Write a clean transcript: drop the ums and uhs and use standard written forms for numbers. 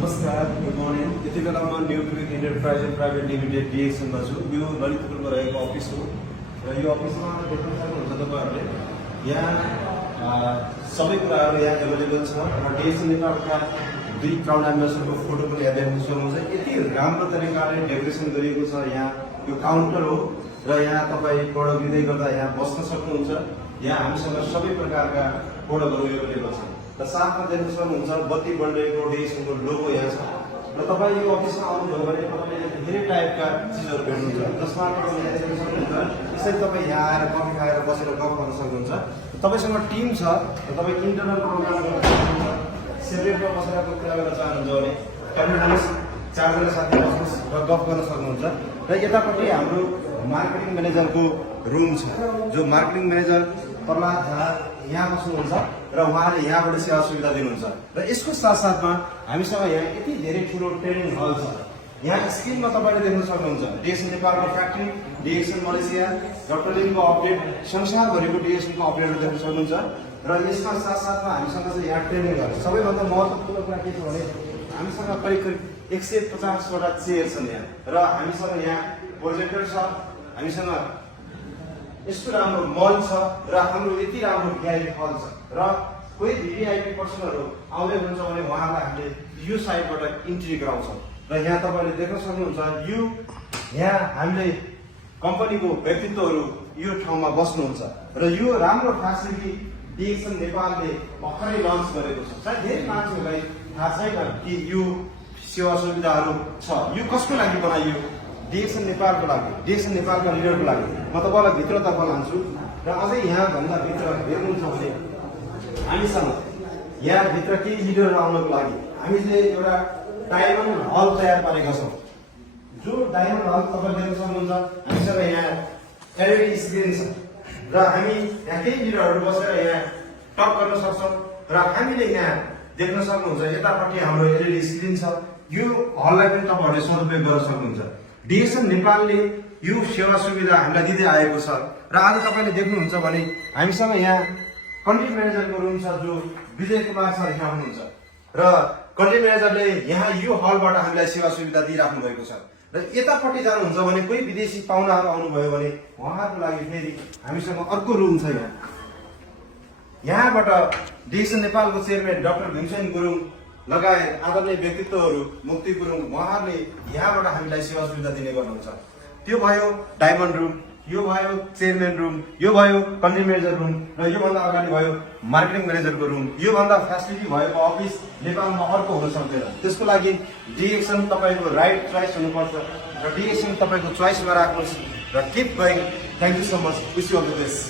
नमस्कार, good morning. यति बेला म new quick enterprise private limited डिएक्सनमा छु। यो ललितपुरमा रहेको अफिस हो र यो अफिसमा देख्न सक्नुहुन्छ तपाईँहरूले यहाँ सबै कुराहरू यहाँ एभाइलेबल छ र डिएक्सन नेपालका दुई क्राउन एम्बेसडरको फोटो पनि यहाँ देख्न सक्नुहुन्छ। यति राम्रो तरिकाले डेकोरेसन गरिएको छ। यहाँ यो काउन्टर हो र यहाँ तपाईँ प्रोडक्ट लिँदै गर्दा यहाँ बस्न सक्नुहुन्छ। यहाँ हामीसँग सबै प्रकारका प्रोडक्टहरू एभाइलेबल छ र साथमा देख्न सक्नुहुन्छ बत्ती बन्डेको डिएक्सनको लोगो यहाँ छ र तपाईँ यो अफिसमा आउनुभयो भने तपाईँले धेरै टाइपका चिजहरू भेट्नुहुन्छ, जसमा तपाईँ यहाँ देख्न सक्नुहुन्छ। यसरी तपाईँ यहाँ आएर कफी खाएर बसेर गफ गर्न सक्नुहुन्छ। तपाईँसँग टिम छ र तपाईँ इन्टरनल प्रोग्राम गर्न सक्नुहुन्छ। सेपरेटमा बसेर कुरा गर्न चाहनुहुन्छ भने कन्भिन्स चारजना साथी बस्नुहोस् र गफ गर्न सक्नुहुन्छ। र यतापट्टि हाम्रो मार्केटिङ म्यानेजरको रुम छ, जो मार्केटिङ म्यानेजर प्रहलाद झा यहाँ बस्नुहुन्छ र उहाँले यहाँबाट सेवा सुविधा दिनुहुन्छ। र यसको साथसाथमा हामीसँग यहाँ यति धेरै ठुलो ट्रेनिङ हल छ। यहाँ स्क्रिनमा तपाईँले देख्न सक्नुहुन्छ डिएक्सन नेपालको फ्याक्ट्री, डिएक्सन मलेसिया, डक्टर लिनको अपडेट, संसारभरिको डिएक्सनको अपडेटहरू देख्न सक्नुहुन्छ। र यसका साथसाथमा हामीसँग चाहिँ यहाँ ट्रेनिङहरू सबैभन्दा महत्त्वपूर्ण कुरा के छ भने हामीसँग करिब 150वटा चेयर छन् यहाँ र हामीसँग यहाँ प्रोजेक्टर छ, हामीसँग यस्तो राम्रो मल छ र हाम्रो यति राम्रो भिआइपी हल छ। र कोही भिआइपी पर्सनहरू आउँदै हुनुहुन्छ भने उहाँलाई हामीले यो साइडबाट इन्ट्री गराउँछौँ। र यहाँ तपाईँले देख्न सक्नुहुन्छ यो यहाँ हामीले कम्पनीको व्यक्तित्वहरू यो ठाउँमा बस्नुहुन्छ र यो राम्रो फेसिलिटी डिएक्सन नेपालले भर्खरै लन्च गरेको छ। सायद धेरै मान्छेहरूलाई थाहा छैन कि यो सेवा सुविधाहरू छ। यो कसको लागि बनाइयो? डिएक्सन नेपालको लागि, डिएक्सन नेपालका लिडरको लागि। म तपाईँलाई भित्रतर्फ लान्छु र अझै यहाँभन्दा भित्र हेर्नुहुन्छ भने हामीसँग यहाँभित्र केही लिडरहरू आउनको लागि हामीले एउटा डायमन्ड हल तयार पारेका छौँ। जो डायमन्ड हल तपाईँले देख्न सक्नुहुन्छ, हामीसँग यहाँ एलइडी स्क्रिन छ र हामी यहाँ केही लिडरहरू बसेर यहाँ टक गर्न सक्छौँ। र हामीले यहाँ देख्न सक्नुहुन्छ यतापट्टि हाम्रो एलइडी स्क्रिन छ। यो हललाई पनि तपाईँहरूले सदुपयोग गर्न सक्नुहुन्छ। डिएक्सन नेपालले यो सेवा सुविधा हामीलाई दिँदै आएको छ र आज तपाईँले देख्नुहुन्छ भने हामीसँग यहाँ कन्ट्री म्यानेजरको रुम छ, जो विजय कुमार सर यहाँ हुनुहुन्छ र कन्ट्री म्यानेजरले यहाँ यो हलबाट हामीलाई सेवा सुविधा दिइराख्नु भएको छ। र यतापट्टि जानुहुन्छ भने कोही विदेशी पाहुनाहरू आउनुभयो भने उहाँहरूको लागि फेरि हामीसँग अर्को रुम छ। यहाँबाट डिएक्सन नेपालको चेयरम्यान डाक्टर भीमसेन गुरुङ लगायत आदरणीय व्यक्तित्वहरू मुक्ति गुरुङ उहाँहरूले यहाँबाट हामीलाई सेवा सुविधा दिने गर्नुहुन्छ। त्यो भयो डायमन्ड रुम, यो भयो चेयरम्यान रुम, यो भयो कन्ट्री म्यानेजर रुम र योभन्दा अगाडि भयो मार्केटिङ म्यानेजरको रुम। योभन्दा फेसिलिटी भएको अफिस नेपालमा अर्को हुन सक्दैन। त्यसको लागि डिएक्सन तपाईँको राइट चोइस हुनुपर्छ र डिएक्सन तपाईँको चोइसमा राख्नुहोस् र keep going. Thank you so much. Wish you all the best.